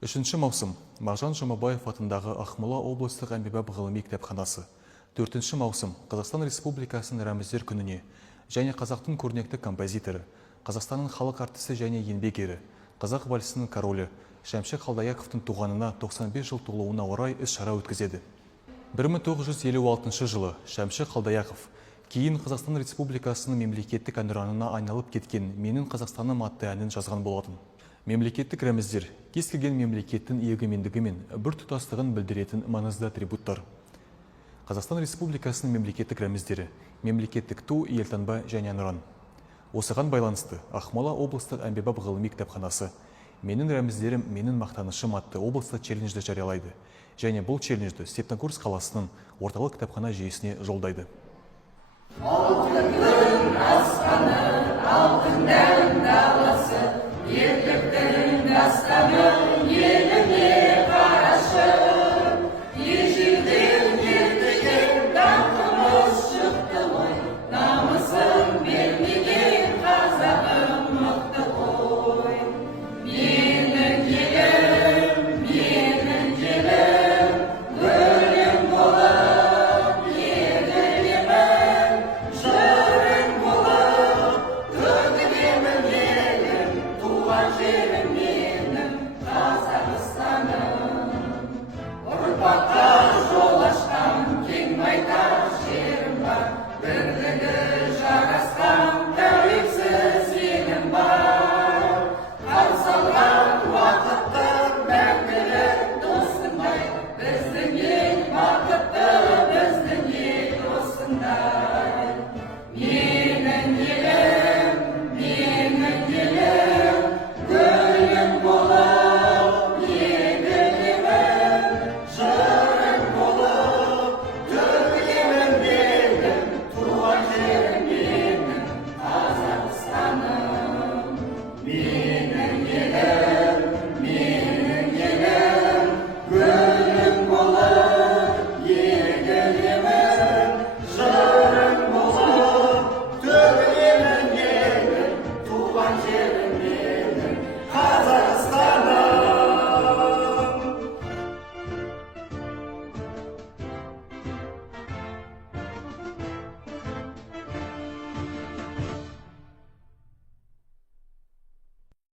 3 маусым. Мағжан Жұмабаев атындағы Ақмола облыстық әмбебап ғылыми кітапханасы. 4 маусым. Қазақстан Республикасының рәміздер күніне және қазақтың көрнекті композиторы, Қазақстанның халық артисі және еңбек ері, қазақ вальсінің королі Шәмші Қалдаяқовтың туғанына 95 жыл толуына орай іс-шара өткізеді. 1956 жылы Шәмші Қалдаяқов кейін Қазақстан Республикасының мемлекеттік әнұранына айналып кеткен «Менің Қазақстаным» атты әнін жазған болатын. Мемлекеттік рәміздер кез келген мемлекеттің егемендігі мен біртұтастығын білдіретін маңызды атрибуттар. Қазақстан Республикасының мемлекеттік рәміздері, мемлекеттік ту, елтаңба және әнұран. Осыған байланысты Ақмола облыстық әмбебап ғылыми кітапханасы «Менің рәміздерім, менің мақтанышым» атты облыстық челленджді жариялайды және бұл челленджді Степногорск қаласының орталық кітапхана жүйесіне жолдайды. Алтын күн аспаны, алтын дән даласы, ерліктің дастаны еліне қарашы. Ежелден ертеден даңқымыз шықты ғой, намысын бермеген қазағым мықты ғой. Менің елім, гүлім болып егілемін, жырың болып төгілемін елім, туған жерім менің Қазақстаным. Ұрпаққа жол ашқан кең байтақ жерім бар, бірлігі